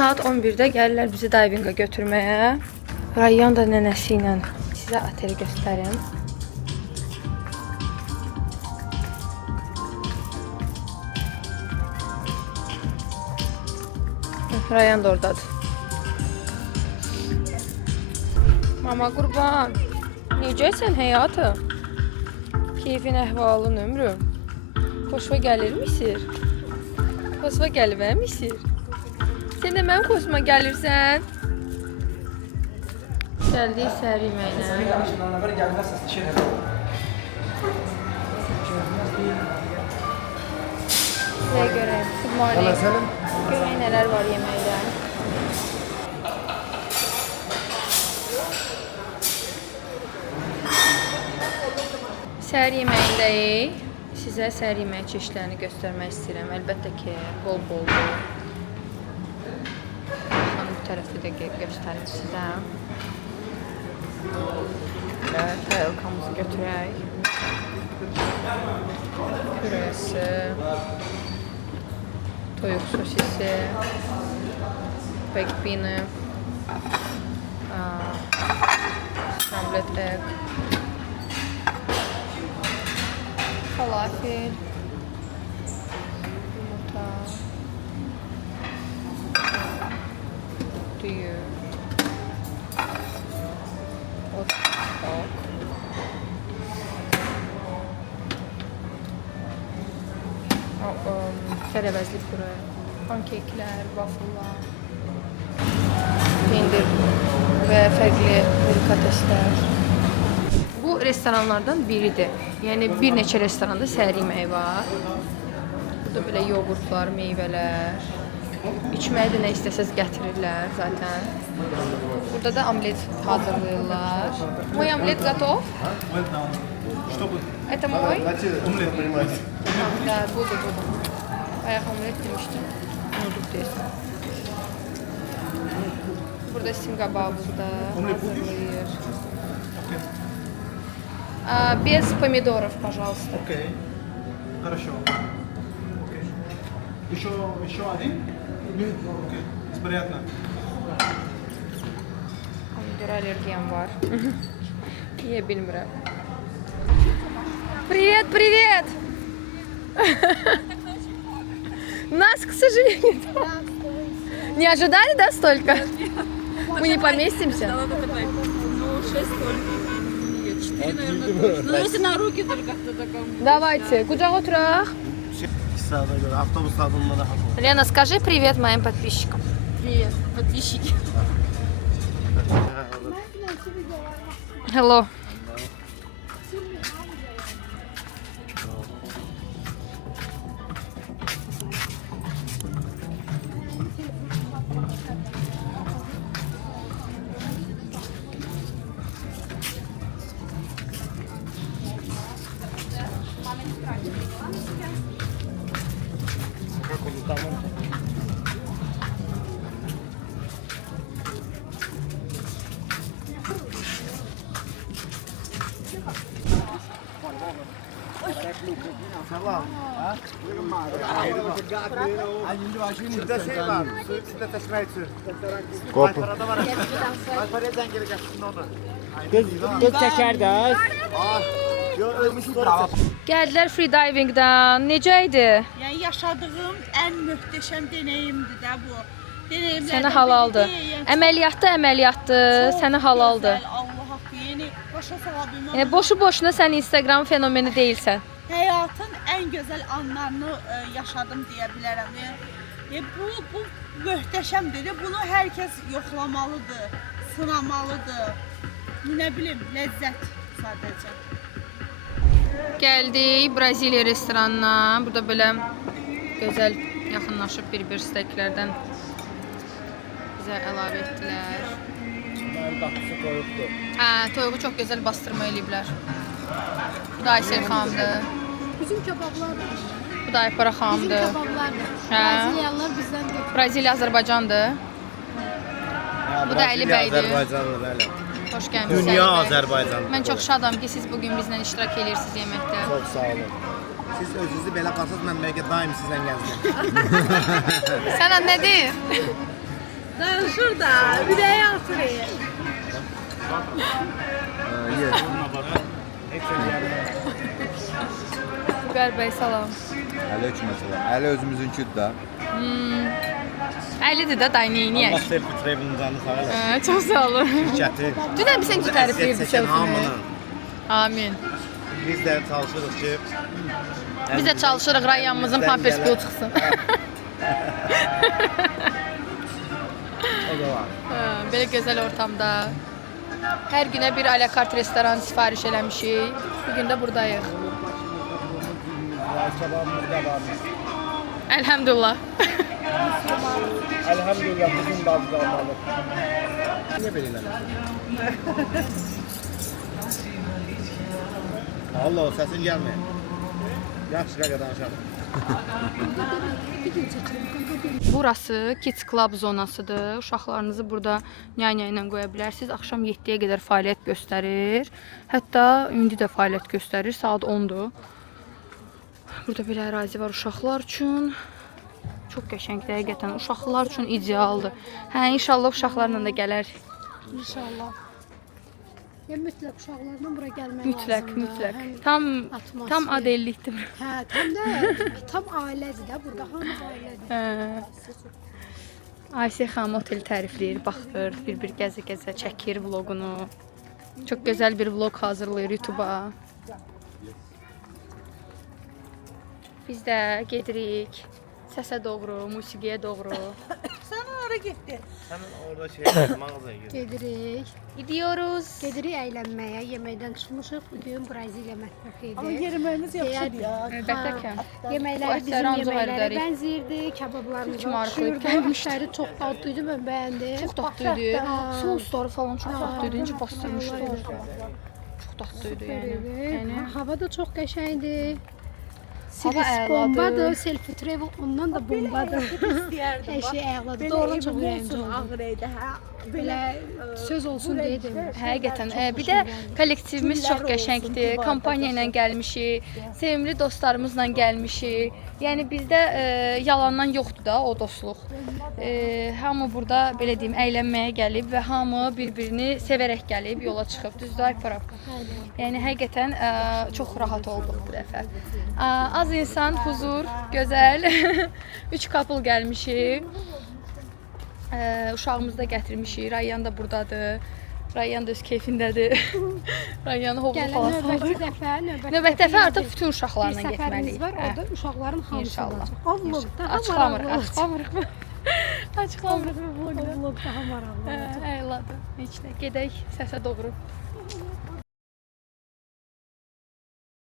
saat 11'də gəlirlər bizi divinga götürməyə. Rayyan da nənəsi ilə sizə oteli göstərim. Rayyan da oradadır. Mama qurban, necəsən həyatım? Keyfin, əhvalın, ömrüm? Xoşuma gəlir misir? Xoşuma gəlmə misir? Sən də mənim xoşuma gəlirsən? Gəldik səhər yeməyinə. Sizə görək, good morning. Görək nələr var yeməkdə. Səhər yeməyindəyik. Sizə səhər yeməyi çeşidlərini göstərmək istəyirəm. Əlbəttə ki, bol-boldur. Bu tərəfi də göstərim sizə. Tarelkamızı götürək. Püresi, toyuq sosisi, bekbini, scrambled egg, falafel, yumurta, düyü, ot, kərəvəzli püre, pankeklər, wafflelar, pendir və fərqli delikateslər. Bu restoranlardan biridir. Yəni bir neçə restoranda səhər yeməyi var. Burada belə yoğurtlar, meyvələr, içməyə də nə istəsəz gətirirlər zaten. Burada da omlet hazırlayırlar. Mой омлет готов? Это мой? Омлет, понимаете? Да, буду. Bayaq omlet demiştim. Unutub deyəsən. Burada Singapur'da hazırlayır. Без помидоров, пожалуйста. Окей. Хорошо. Окей. Еще один? Окей. Приятно. Pomidor alergiyam var. Yeyə bilmirəm. Привет! Нас, к сожалению, не ожидали, да, столько? Мы не поместимся. Ну, 6 только. Нет, 4, наверное, точно. Ну, если на руки только кто-то кому. Давайте, kucak oturaq. 2 saate göre avtobus tadında daha fazla. Лена, скажи привет моим подписчикам. Привет, подписчики. Hello. Selam. Ha? İçinde şey var. Su içinde taşmayı su. Kopun. Alpara'da var. Alpara'dan geleceksin onu. Kız çəkərdə. Yok ölmüş sonra. Gəldilər freedivingdən. Necə idi? Yəni yaşadığım ən möhtəşəm deneyimdir də bu. Deneyimlərdən Sənə halaldır. biridir, yəni Əməliyyatdır. çox Sənə halaldır. gözəl, Allah haqqı. Yəni başa sala bilməm. Yəni boşu-boşuna sən Instagram fenomeni deyilsən. Həyatın ən gözəl anlarını yaşadım deyə bilərəm. Bu möhtəşəmdir. Bunu hər kəs yoxlamalıdır, sınamalıdır. Nə bilim, ləzzət sadəcə. Gəldik Braziliya restoranına. Burada belə gözəl yaxınlaşıb bir steklərdən bizə əlavə etdilər. Toyuğu çox gözəl bastırma eləyiblər. Bu da Aysel xanımdır. Bizim kebablar da. Bu da Aypara xanımdır. Bizim kebablar da. Hə. Braziliyalılar bizdən götürür. Braziliya Azərbaycandır. Bu da Əli bəydir. Azərbaycanlı bəli. Xoş gəlmisiniz. Dünya Əli bəy. Azərbaycanlı. Mən çox şadam ki, siz bugün bizlə iştirak edirsiniz yeməkdə. Çok sağ olun. Siz özünüzü belə qalsınız, mən bəlkə daim sizlə gəzdim. Sənə nə deyir? Ye. Vüqar bəy salam. Hələ üç məsələ. Hələ özümüzünküdür də. Əlidir də day neyniyək? Allah selfie travel'ın canı sağ olasın. Çox sağ olun. Şirkəti. Dünən bir sən tərifləyirdi Əziyyət çəkən selfini. hamının. Amin. Biz də çalışırıq ki, Biz də çalışırıq rayonumuzun pampers pulu çıxsın. o da var. Belə gözəl ortamda. Hər günə bir alakart restoran sifariş eləmişik. Bu gün də buradayıq. Kebabımız da var. Elhamdülillah. Elhamdülillah bizim bazı olmalı. Niye belə eləmirsən? Allah o səsin gəlmir. Yaxşı qaqa danışalım. Burası Kids Club zonasıdır. Uşaqlarınızı burada nyanya ilə qoya bilərsiniz. Axşam 7-yə qədər fəaliyyət göstərir. Hətta indi də fəaliyyət göstərir. Saat 10-dur. Burada belə ərazi var uşaqlar üçün. Çox qəşəngdir həqiqətən. Uşaqlar üçün idealdır. Hə, inşallah uşaqlarla da gələr. İnşallah. Ya mütləq uşaqlarla bura gəlmək Mütləq, lazımdır. mütləq. Həm Tam atmosfer. adellikdir. Hə, tam ailədir də burada, hamı ailədir. Hə. Ayşə xanım otel tərifləyir, baxır, bir gəzə-gəzə çəkir vloqunu. Çox gözəl bir vloq hazırlayır YouTube-a. Biz də gedirik səsə doğru, musiqiyə doğru. Sən ora getdin. Həmin orada şey mağazaya gir. Gedirik. Gidiyoruz. Gedirik əylənməyə, yeməkdən çıxmışıq. Bugün Braziliya mətbəxi Amma idi. yeməyimiz yaxşıdır ya. Əlbəttə ki. Yeməkləri Bu bizim ətləri ancaq yeməklərə ərdərik. bənzəyirdi, kebablarımız Kim arxayıb oxşuyurdu. Ətləri çox dadlıydı, mən bəyəndim. Çox dadlıydı. Sosları falan çox dadlıydı. İnci bastırmışlar. Çox dadlıydı yəni. Yəni Hava da çox qəşəngdir. Hava əladır. Bombadır, selfie travel ondan da bombadır. İstəyərdim. Hər şey əladır. Belə Doğru evim çox ürəyimcə olsun, oldu. ağır idi, hə. Belə söz olsun dedim. həqiqətən bir də kollektivimiz çox qəşəngdir. Kampaniya ilə gəlmişik. Sevimli dostlarımızla gəlmişik. Yəni bizdə yalandan yoxdur da o dostluq. Hamı burada belə deyim əylənməyə gəlib və hamı bir-birini sevərək gəlib yola çıxıb. Düzdür Ayparaq? Yəni həqiqətən çox rahat olduq bu dəfə. Az insan, huzur, gözəl. 3 couple gəlmişik. Uşağımızı da gətirmişik. Rayyan da burdadır. Rayyan da öz keyfindədir. Rayyanı hovlu Gələn falan növbəti salır. dəfə, Növbəti dəfə artıq bir bütün uşaqlarla səfərimiz getməliyik. var, orada uşaqların hamısı İnşallah. olacaq. O vlog daha Açıqlamırıq, maraqlı olacaq. açıqlamırıq. Açıqlamırıq bu O vlogda. vlog daha maraqlı olacaq. Əyladır. Heç nə. Gedək səsə doğru.